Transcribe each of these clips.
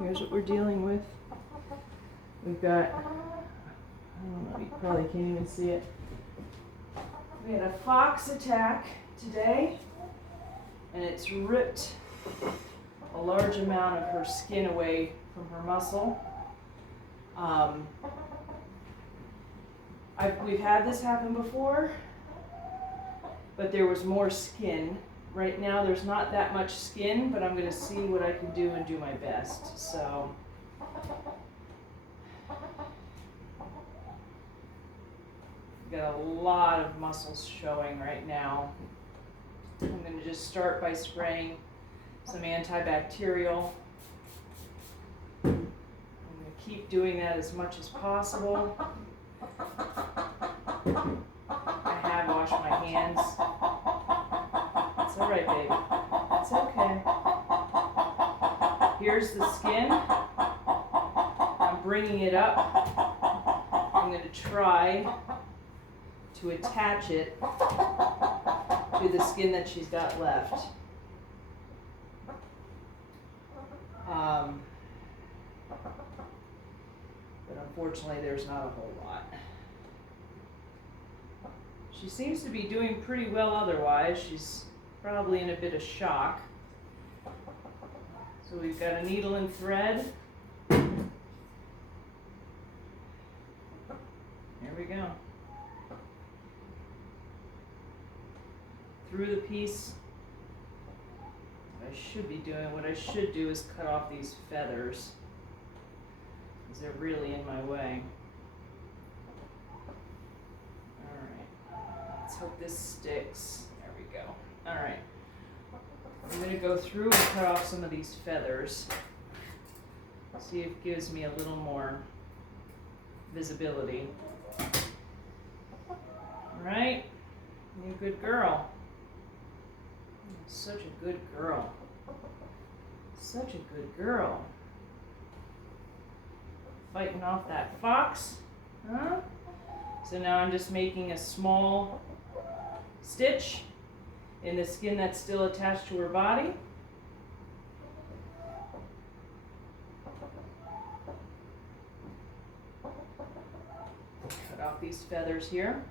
Here's what we're dealing with. We've got, I don't know, you probably can't even see it. We had a fox attack today, and it's ripped a large amount of her skin away from her muscle. We've had this happen before, but there was more skin. Right now there's not that much skin, but I'm going to see what I can do and do my best. So we've got a lot of muscles showing right now. I'm going to just start by spraying some antibacterial. I'm going to keep doing that as much as possible. I have washed my hands. It's all right, baby. It's okay. Here's the skin. I'm bringing it up. I'm going to try to attach it to the skin that she's got left. But unfortunately, there's not a whole lot. She seems to be doing pretty well otherwise. She's probably in a bit of shock. So we've got a needle and thread. There we go. Through the piece. What I should do is cut off these feathers, because they're really in my way. Alright, let's hope this sticks. There we go. Alright, I'm going to go through and cut off some of these feathers. See if it gives me a little more visibility. Alright, you good girl. Such a good girl. Such a good girl. Fighting off that fox, huh? So now I'm just making a small stitch in the skin that's still attached to her body. Cut off these feathers here.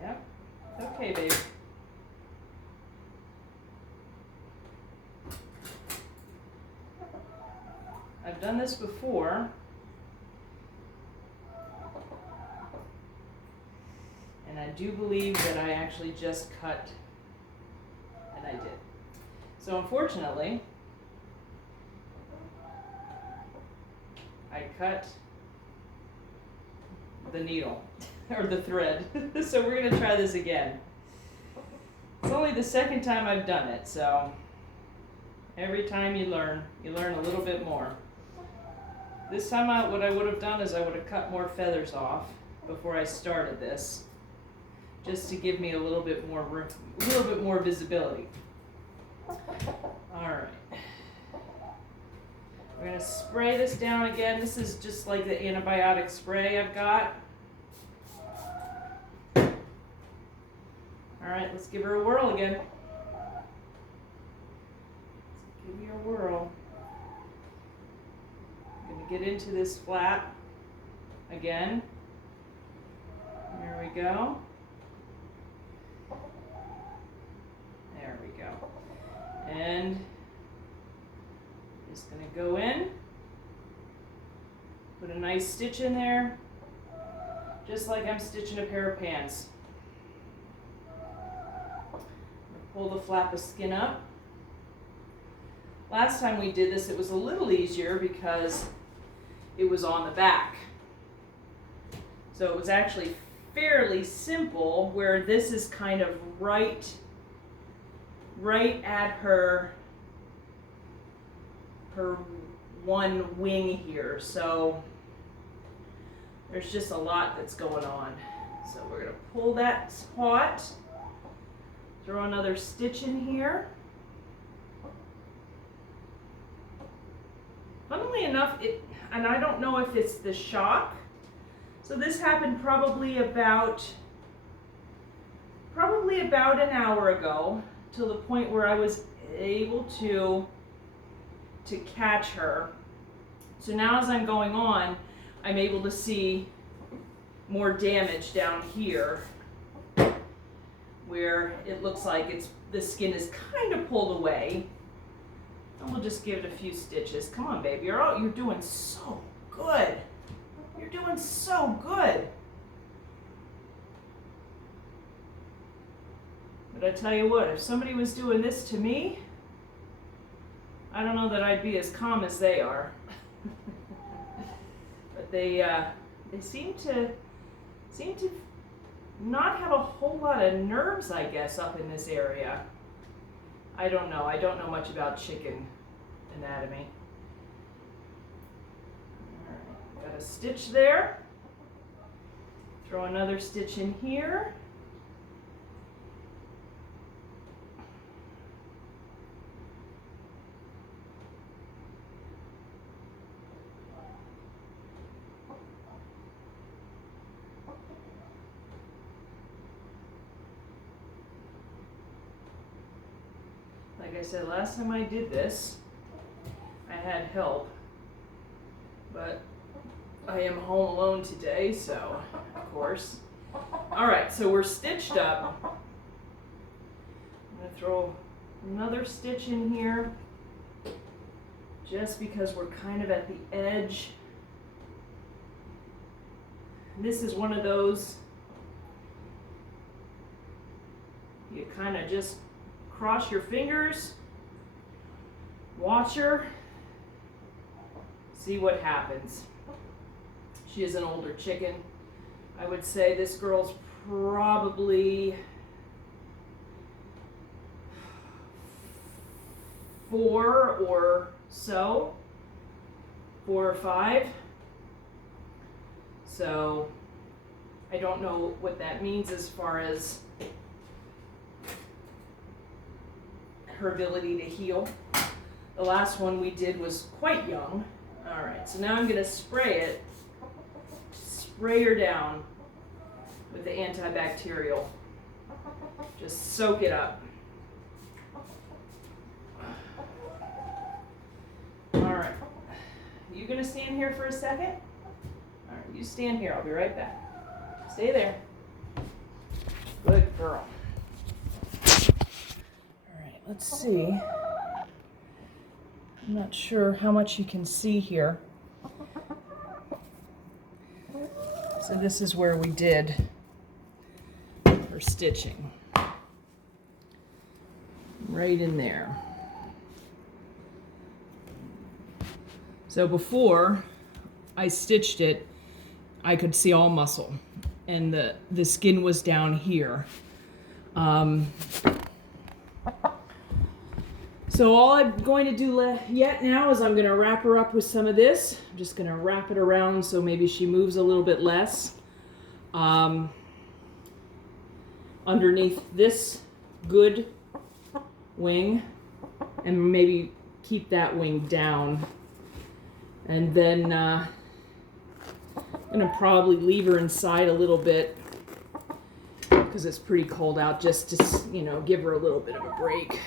Yep. Okay, babe. I've done this before. And I do believe that I actually just cut, and I did. So unfortunately, I cut the needle, or the thread. So we're gonna try this again. It's only the second time I've done it, so every time you learn a little bit more. This time what I would have done is I would have cut more feathers off before I started this, just to give me a little bit more visibility. All right. We're gonna spray this down again. This is just like the antibiotic spray I've got. All right, let's give her a whirl again. Let's give you a whirl. I'm gonna get into this flap again. There we go. There we go. And just gonna go in, put a nice stitch in there, just like I'm stitching a pair of pants. Pull the flap of skin up. Last time we did this, it was a little easier because it was on the back. So it was actually fairly simple, where this is kind of right at her one wing here. So there's just a lot that's going on. So we're gonna pull that taut. Throw another stitch in here. Funnily enough, and I don't know if it's the shock. So this happened probably about an hour ago, to the point where I was able to catch her. So now as I'm going on, I'm able to see more damage down here where it looks like the skin is kind of pulled away. And we'll just give it a few stitches. Come on, baby. You're doing so good. You're doing so good. But I tell you what, if somebody was doing this to me, I don't know that I'd be as calm as they are. But they seem to not have a whole lot of nerves, I guess, up in this area. I don't know. I don't know much about chicken anatomy. All right, got a stitch there. Throw another stitch in here. Like I said, last time I did this, I had help, but I am home alone today, so, of course. All right, so we're stitched up. I'm gonna throw another stitch in here, just because we're kind of at the edge. And this is one of those, you kind of just cross your fingers, watch her, see what happens. She is an older chicken. I would say this girl's probably 4 or so, 4 or 5. So I don't know what that means as far as her ability to heal. The last one we did was quite young. All right, so now I'm gonna spray her down with the antibacterial. Just soak it up. All right, you gonna stand here for a second? All right, you stand here, I'll be right back. Stay there. Good girl. Let's see. I'm not sure how much you can see here. So this is where we did her stitching. Right in there. So before I stitched it, I could see all muscle, and the skin was down here. So all I'm going to do yet now is I'm going to wrap her up with some of this. I'm just going to wrap it around so maybe she moves a little bit less. Underneath this good wing, and maybe keep that wing down. And then I'm going to probably leave her inside a little bit because it's pretty cold out, just to, give her a little bit of a break.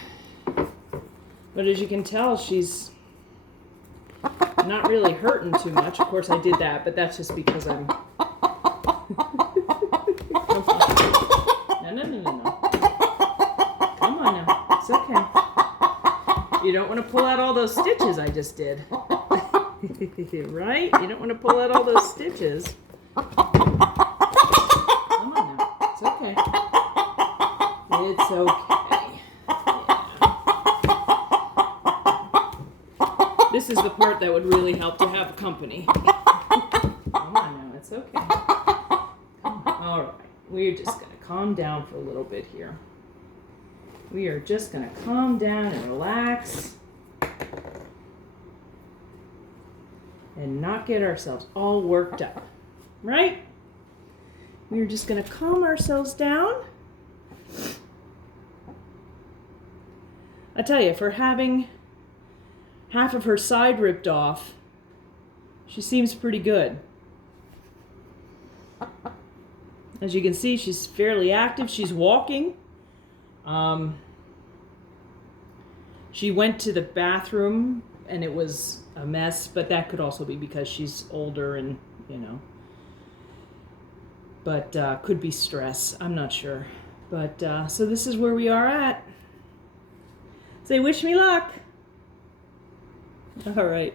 But as you can tell, she's not really hurting too much. Of course, I did that, but that's just because I'm... No. Come on now. It's okay. You don't want to pull out all those stitches I just did. Right? You don't want to pull out all those stitches. Come on now. It's okay. It's okay. This is the part that would really help to have company. Come on now, it's okay. All right, we're just going to calm down for a little bit here. We are just going to calm down and relax and not get ourselves all worked up, right? We're just going to calm ourselves down. I tell you, for having half of her side ripped off, she seems pretty good. As you can see, she's fairly active. She's walking. She went to the bathroom and it was a mess, but that could also be because she's older and, you know, but could be stress. I'm not sure. But so this is where we are at. Say, wish me luck. All right.